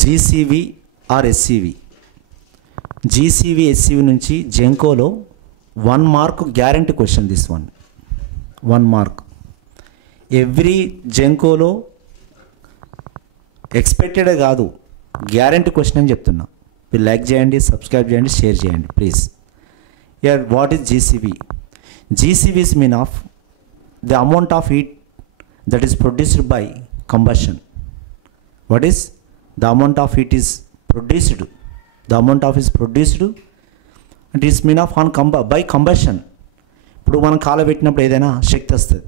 GCV or SCV. GCV SCV నుంచి జెంకోలో 1 mark guarantee question. This 1 mark every జెంకోలో expected కాదు, గ్యారంటీ క్వశ్చన్ అని చెప్తున్నా. మీరు లైక్ చేయండి, సబ్స్క్రైబ్ చేయండి, షేర్ చేయండి please. Here what is GCV? GCV is mean of the amount of heat that is produced by combustion. What is the amount of heat is produced? The amount of is produced and is mean of on by combustion. ఇప్పుడు మనం కాలబెట్టినప్పుడు ఏదైనా శక్తి వస్తుంది,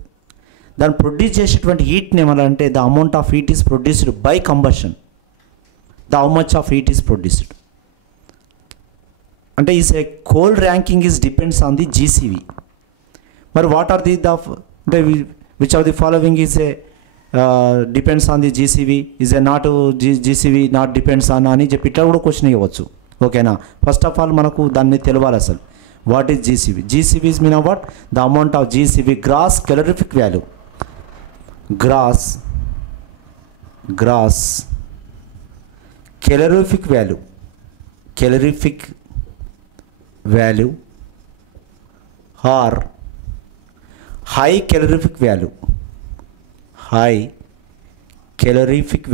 దాన్ని produce చేసేటువంటి హీట్ని ఏమన్నారంటే the amount of heat is produced by combustion. The how much of heat is produced అంటే is a coal ranking is depends on the GCV. మరి వాట్ ఆర్ ది అంటే which of the following is a depends on the GCV, is a not GCV not depends on అని చెప్పి ఇట్లా కూడా question ఇవ్వచ్చు. ఓకేనా? First of all మనకు దాని మీద తెలియాలి అసలు what is GCV. GCV is mean of what? The amount of GCV gross calorific value. Gross calorific value or high calorific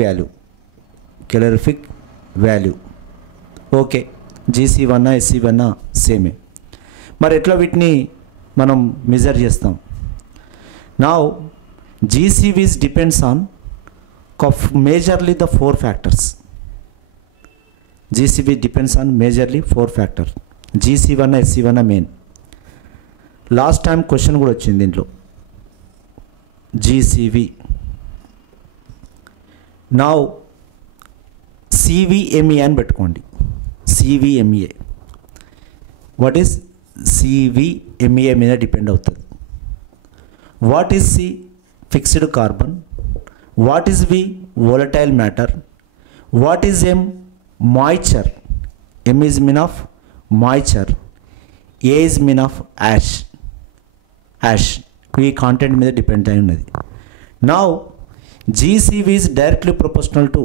value. Okay, GC1 SC1 సేమే. మరి ఎట్లా వీటిని మనం మెజర్ చేస్తాం? Now GCVs depends on majorly the 4 factors. GCV depends on majorly 4 factors. GC1 SC1 main. Last time question కూడా వచ్చింది దీంట్లో. GCV now CVME అని పెట్టుకోండి. CVME వాట్ ఈస్ CVME మీద డిపెండ్ అవుతుంది. What is C? Fixed carbon. What is V? volatile matter. What is M? Moisture. M is mean of moisture. A is mean of ash. ఈ content మీద depend అయి ఉన్నది. Now GCV is directly proportional to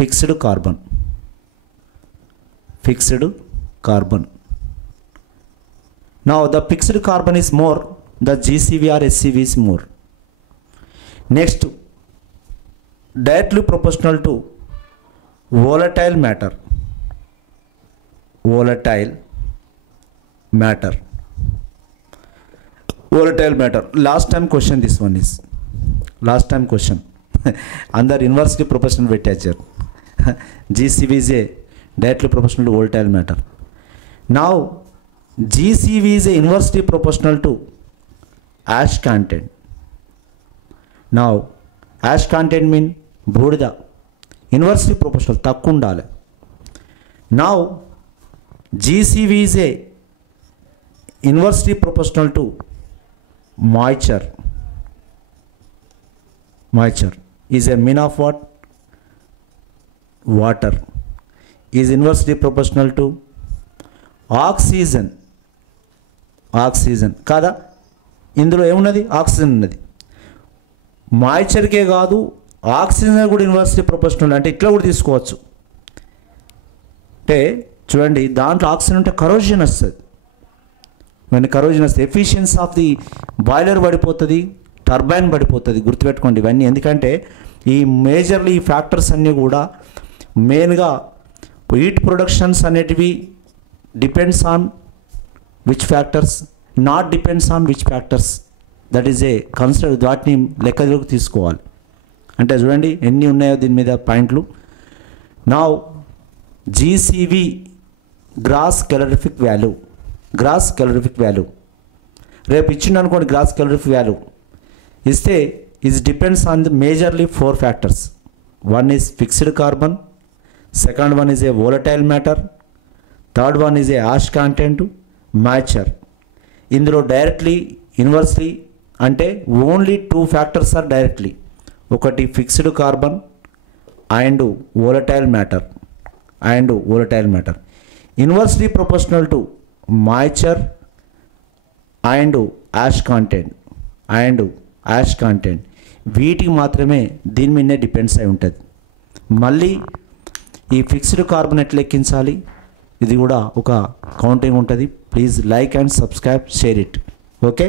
fixed carbon. Now the fixed carbon is more, the GCV or SCV is more. Next, directly proportional to volatile matter. Last time question, this one is last time question. Under inversely proportional పెట్టారు. GCV is a directly proportional to volatile matter. Now GCV is a inversely proportional to ash content. Now ash content mean బూడిద. Inversely proportional తక్కువ ఉండాలి. Now GCV is a inversely proportional to moisture is a mean of what? Water is inversely proportional to oxygen కాదా? ఇందులో ఏమున్నది? Oxygen ఉన్నది. మాయిశ్చర్కే కాదు, oxygen కూడా inversely proportional. అంటే ఇట్లా కూడా తీసుకోవచ్చు. అంటే చూడండి, దాంట్లో ఆక్సిజన్ ఉంటే కరోజన్ వస్తుంది. మన కరోజన్ వస్తే ఎఫిషియన్సీ ఆఫ్ ది బాయిలర్ పడిపోతుంది, టర్బైన్ పడిపోతుంది. గుర్తుపెట్టుకోండి ఇవన్నీ. ఎందుకంటే ఈ మేజర్లీ ఈ ఫ్యాక్టర్స్ అన్నీ కూడా మెయిన్గా హీట్ ప్రొడక్షన్స్ అనేటివి depends on which factors, not depends on which factors. That is a consider. వాటిని లెక్కలోకి తీసుకోవాలి. అంటే చూడండి ఎన్ని ఉన్నాయో దీని మీద పాయింట్లు. Now GCV gross calorific value రేపు ఇచ్చిండు అనుకోండి. గ్రాస్ కెలరిఫిక్ వాల్యూ ఇస్తే is depends on the majorly 4 factors. One is fixed carbon, second one is a volatile matter, third one is a ash content, moisture. ఇందులో directly inversely అంటే only 2 factors are directly. ఒకటి fixed carbon and volatile matter. Inversely proportional to moisture and ash content. వీటికి మాత్రమే దీని మీదనే depends అయి ఉంటుంది. మళ్ళీ ఈ ఫిక్స్డ్ కార్బన్ ఎట్లా లెక్కించాలి, ఇది కూడా ఒక కౌంటింగ్ ఉంటుంది. Please like and subscribe, share it. Okay.